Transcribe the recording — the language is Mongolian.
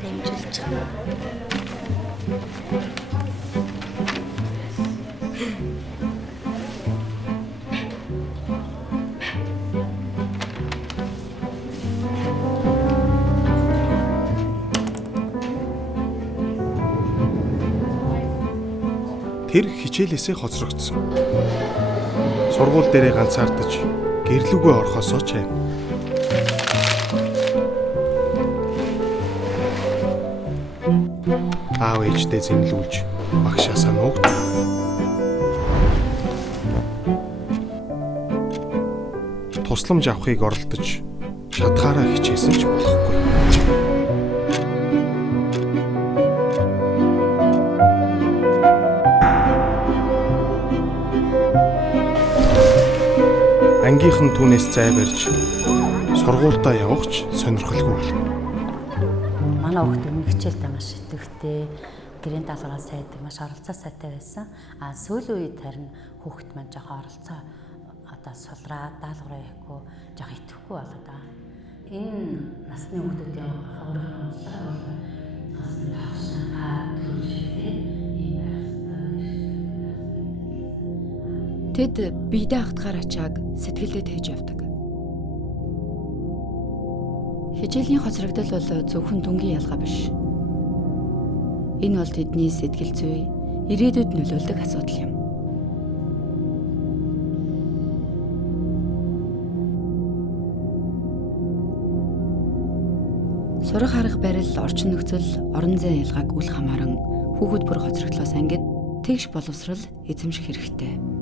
Дэмжүүлж байгаа. Тэр хичээлээсээ хоцрогдсон. Сургууль дээрээ ганцаардаж гэрлүүгөө орхосоо чайна. Аав ээждээ зэмлүүлж багшаасаа нуугд. Тусламж авахыг оролдож шатгаараа хичээсэн ч болохгүй. Ангийнхан түүнээс зай барьж сургуультаа явах ч сонирхолгүй болно. Манай хүүхд өмнө хичээлдээ маш идэвхтэй, гэрийн даалгавраа сайдаг, маш оролцоо сайтай байсан. Сүүлийн үед харин хүүхд маань жоохон оролцоо сулраа даалгавраа хийхгүй жоохон идэвхгүй болоод байгаа. Энэ насны хүүхдүүдийн хаврын онцлог бол насны тахшаа төрөлжтэй ийм байх. Тэд биедээ хатгаар ачааг сэтгэлдээ тээж явдаг. Хичээлийн хоцрогдол бол зөвхөн дүнгийн ялгаа биш. Энэ бол тэдний сэтгэл зүй, ирээдүйд нөлөөлдөг асуудал юм. Сурах харах барил, орчин нөхцөл, орон зай ялгааг үл хамааран хүүхэд бүр хоцрогдлоос ангид тэгш боловсрал эзэмших хэрэгтэй.